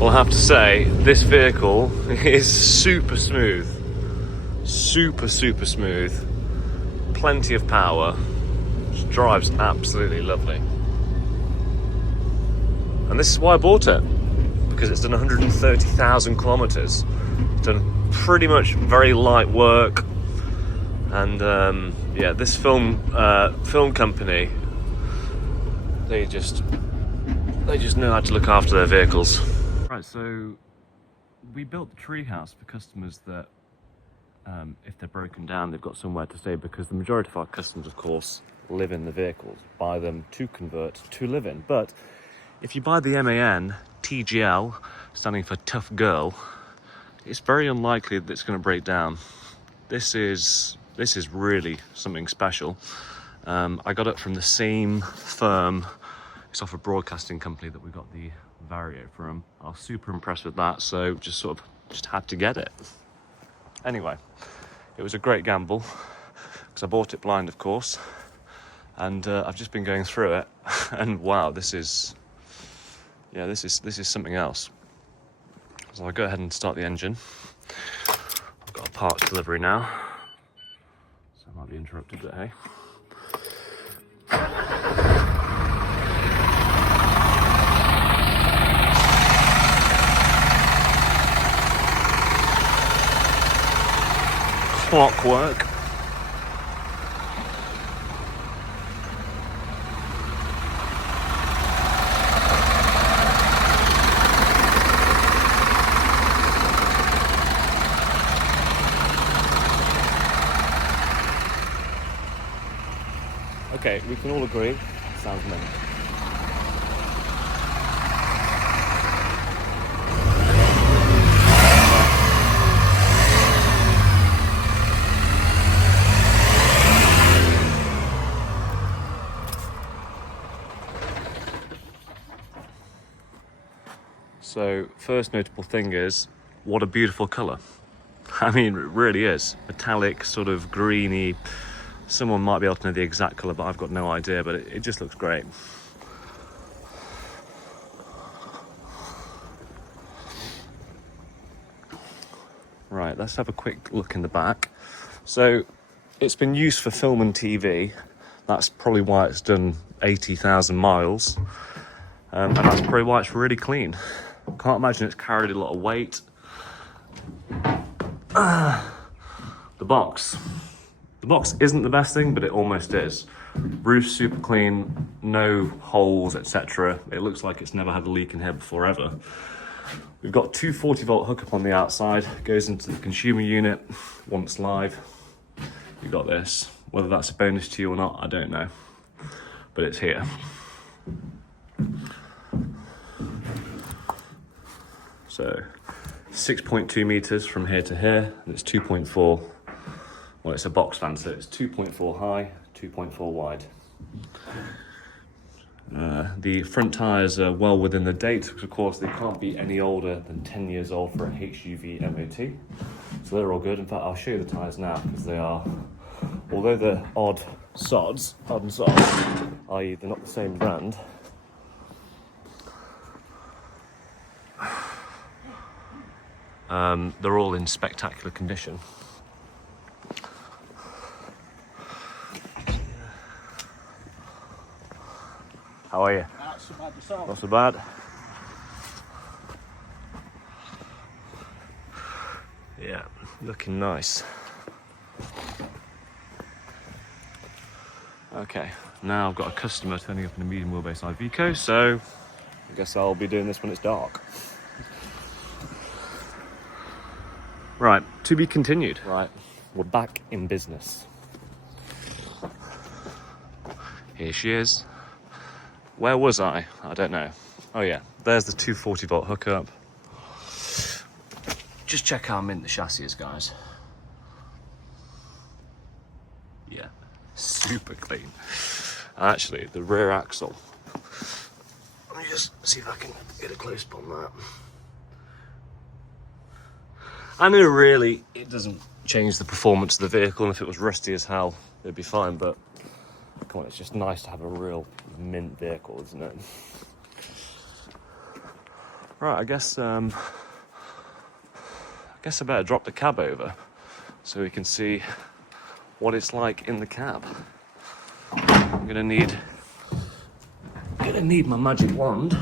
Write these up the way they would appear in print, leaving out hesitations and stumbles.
Well, I have to say, this vehicle is super smooth. Super smooth. Plenty of power. Just drives absolutely lovely. And this is why I bought it. Because it's done 130,000 kilometers. It's done pretty much very light work. And yeah, this film company, they just know how to look after their vehicles. Right, so we built the treehouse for customers that, if they're broken down, they've got somewhere to stay, because the majority of our customers, of course, live in the vehicles, buy them to convert to live in. But if you buy the MAN TGL, standing for Tough Girl, it's very unlikely that it's going to break down. This is really something special. I got it from the same firm. It's off a broadcasting company that we got the Vario from. I was super impressed with that, so just had to get it. Anyway, it was a great gamble because I bought it blind, of course, and I've just been going through it, and wow, this is something else. So I'll go ahead and start the engine. I've got a parts delivery now, so I might be interrupted, but hey. Clockwork. Okay, we can all agree, sounds mental. So, first notable thing is, what a beautiful colour. I mean, it really is. Metallic, sort of greeny. Someone might be able to know the exact colour, but I've got no idea, but it just looks great. Right, let's have a quick look in the back. So, it's been used for film and TV. That's probably why it's done 80,000 miles. And that's probably why it's really clean. Can't imagine it's carried a lot of weight. The box. The box isn't the best thing, but it almost is. Roof's super clean, no holes, etc. It looks like it's never had a leak in here before ever. We've got two 40-volt hookup on the outside, goes into the consumer unit once live. You've got this. Whether that's a bonus to you or not, I don't know. But it's here. So 6.2 meters from here to here, and it's 2.4. Well, it's a box fan, so it's 2.4 high, 2.4 wide. The front tyres are well within the date, because of course they can't be any older than 10 years old for a HUV MOT. So they're all good. In fact, I'll show you the tyres now, because they are, although they're odd sods, i.e. they're not the same brand, they're all in spectacular condition. How are you? Not so bad yourself. Not so bad. Yeah, looking nice. Okay, now I've got a customer turning up in a medium wheelbase Iveco, so I guess I'll be doing this when it's dark. Right, to be continued. Right, we're back in business. Here she is. Where was I? I don't know. Oh yeah, there's the 240-volt hookup. Just check how mint the chassis is, guys. Yeah, super clean. Actually, the rear axle. Let me just see if I can get a close-up on that. I mean, really, it doesn't change the performance of the vehicle, and if it was rusty as hell, it'd be fine, but come on, it's just nice to have a real mint vehicle, isn't it? Right, I guess I better drop the cab over so we can see what it's like in the cab. I'm gonna need my magic wand.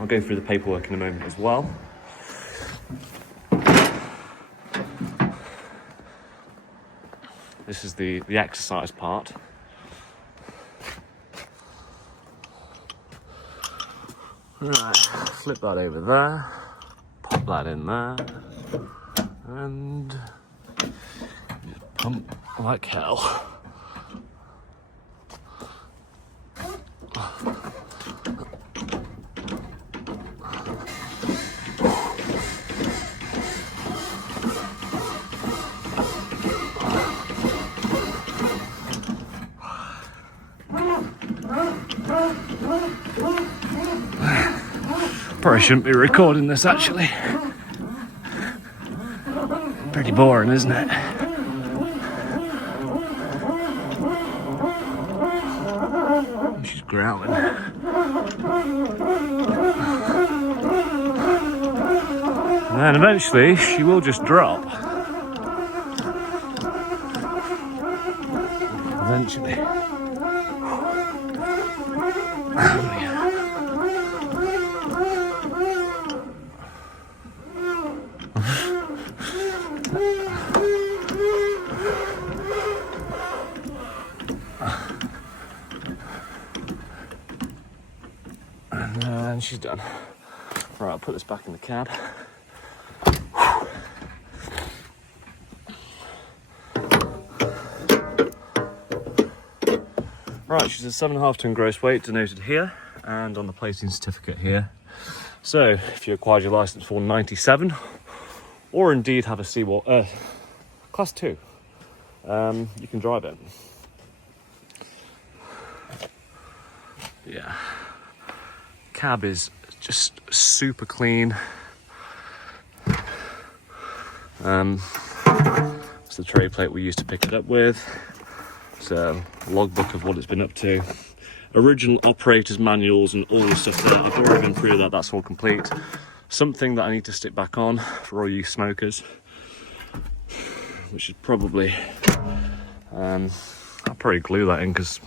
I'll go through the paperwork in a moment as well. This is the exercise part. Right, flip that over there, pop that in there, and pump like hell. Probably shouldn't be recording this actually. Pretty boring, isn't it? She's growling. And then eventually she will just drop. Eventually. And she's done. Right, I'll put this back in the cab. Right, she's a 7.5 ton gross weight denoted here and on the plating certificate here. So, if you acquired your license for 97, or indeed have a Class 2, you can drive it. Yeah. Cab is just super clean. It's the tray plate we used to pick it up with. So, logbook of what it's been up to. Original operators manuals and all the stuff there. They've already been through that, that's all complete. Something that I need to stick back on for all you smokers, which is probably, I'll probably glue that in because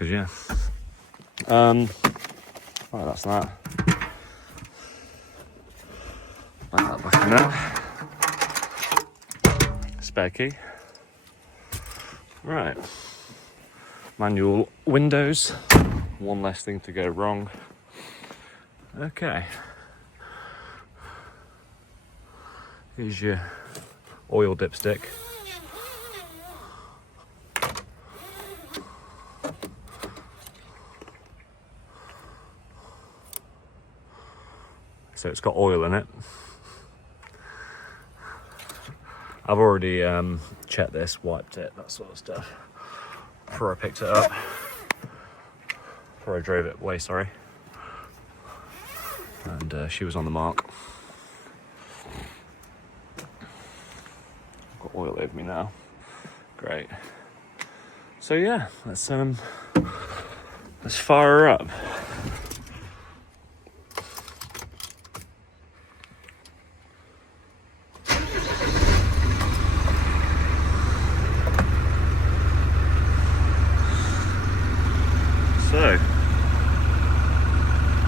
yeah. Right, that's that. Back that back in there. Spare key. Right. Manual windows. One less thing to go wrong. Okay. Here's your oil dipstick. So it's got oil in it. I've already checked this, wiped it, that sort of stuff, before I picked it up. Before I drove it away, sorry. And she was on the mark. I've got oil over me now. Great. So yeah, let's fire her up. So,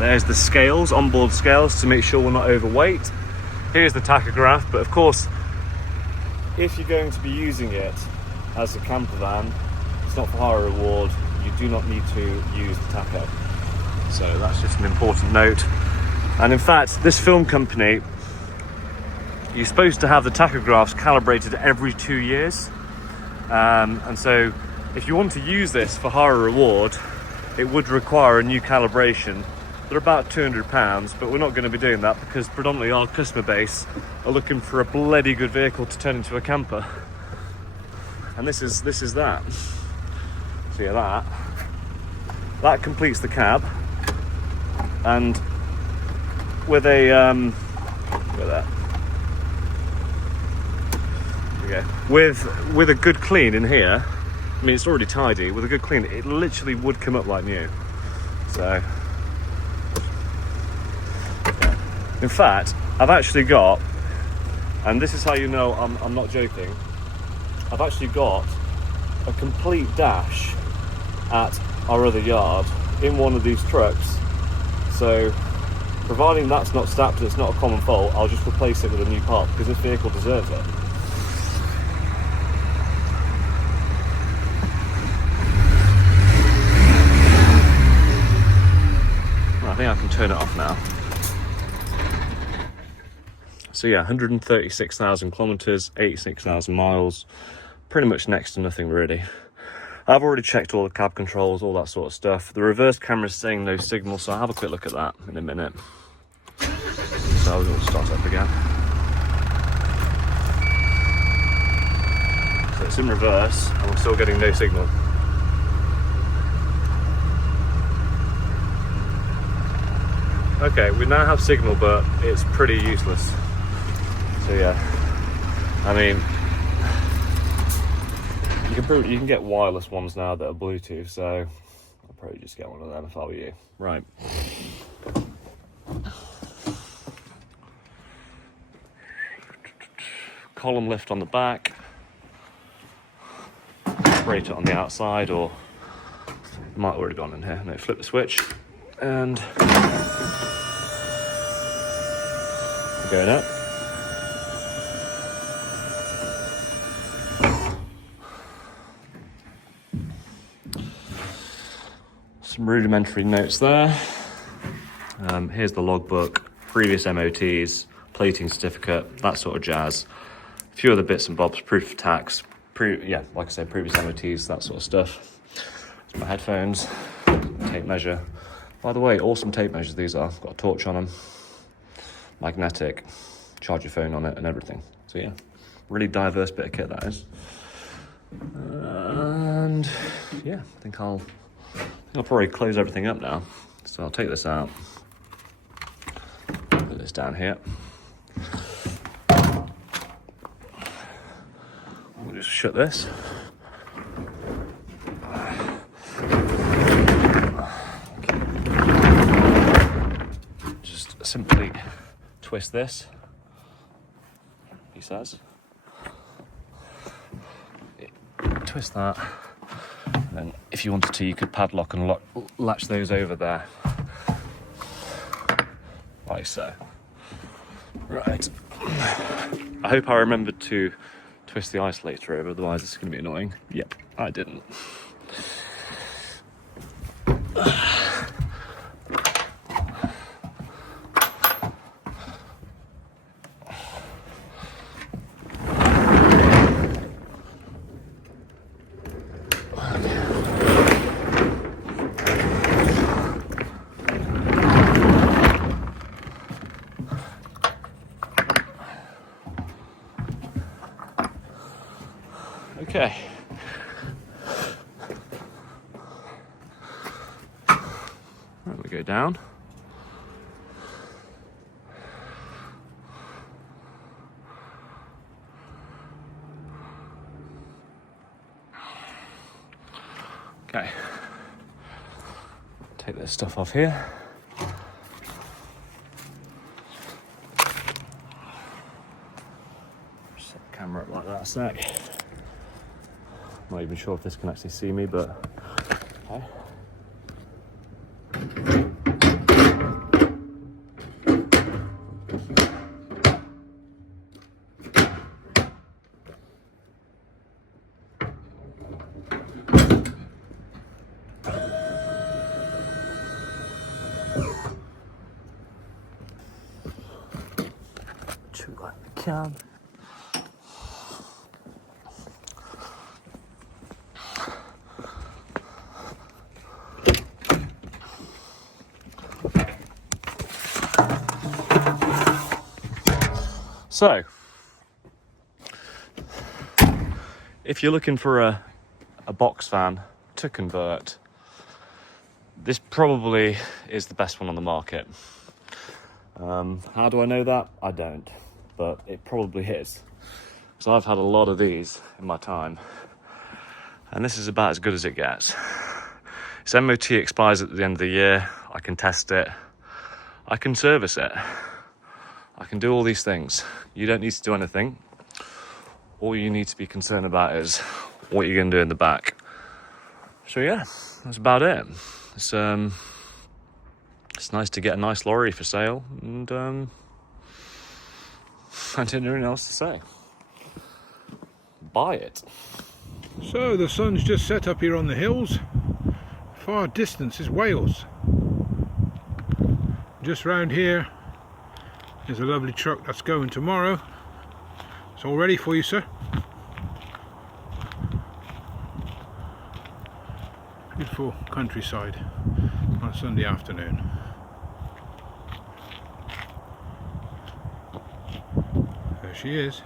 there's the scales, onboard scales, to make sure we're not overweight. Here's the tachograph, but of course, if you're going to be using it as a camper van, it's not for hire reward, you do not need to use the tacho. So that's just an important note. And in fact, this film company, you're supposed to have the tachographs calibrated every 2 years. And so if you want to use this for hire reward, it would require a new calibration. They're about £200, but we're not going to be doing that because predominantly our customer base are looking for a bloody good vehicle to turn into a camper. And this is that. So yeah, that completes the cab. And with a look at that. Okay. With a good clean in here, I mean, it's already tidy. With a good clean, it literally would come up like new. So, In fact, I've actually got, and this is how you know I'm not joking, I've actually got a complete dash at our other yard in one of these trucks. So providing that's not snapped and it's not a common fault, I'll just replace it with a new part because this vehicle deserves it. Well, I think I can turn it off now. So yeah, 136,000 kilometers, 86,000 miles, pretty much next to nothing really. I've already checked all the cab controls, all that sort of stuff. The reverse camera is saying no signal, so I'll have a quick look at that in a minute. So we'll start up again. So it's in reverse, and we're still getting no signal. Okay, we now have signal, but it's pretty useless. So yeah, I mean, you can get wireless ones now that are Bluetooth, so I'll probably just get one of them if I were you. Right. Column lift on the back. Rate it on the outside, or it might have already gone in here. No, flip the switch, and we're going up. Some rudimentary notes there. Here's the logbook, previous MOTs, plating certificate, that sort of jazz. A few other bits and bobs, proof of tax, like I said, previous MOTs, that sort of stuff. It's my headphones, tape measure. By the way, awesome tape measures these are. Got a torch on them, magnetic, charge your phone on it and everything. So yeah, really diverse bit of kit that is. And yeah, I think I'll probably close everything up now. So I'll take this out, put this down here. We'll just shut this. Just simply twist this, he says. Twist that. And then if you wanted to, you could padlock and latch those over there. Like so. Right. I hope I remembered to twist the isolator over, otherwise it's going to be annoying. Yep, I didn't. Okay. Right, we go down. Okay. Take this stuff off here. Set the camera up like that a sec. Not even sure if this can actually see me, but okay. Chew like we can. So, if you're looking for a box fan to convert, this probably is the best one on the market. How do I know that? I don't, but it probably is. So I've had a lot of these in my time, and this is about as good as it gets. Its MOT expires at the end of the year. I can test it. I can service it. I can do all these things. You don't need to do anything. All you need to be concerned about is what you're going to do in the back. So yeah, that's about it. It's nice to get a nice lorry for sale, and I don't know anything else to say. Buy it. So the sun's just set up here on the hills. Far distance is Wales. Just round here is a lovely truck that's going tomorrow. It's all ready for you, sir. Beautiful countryside on a Sunday afternoon. There she is.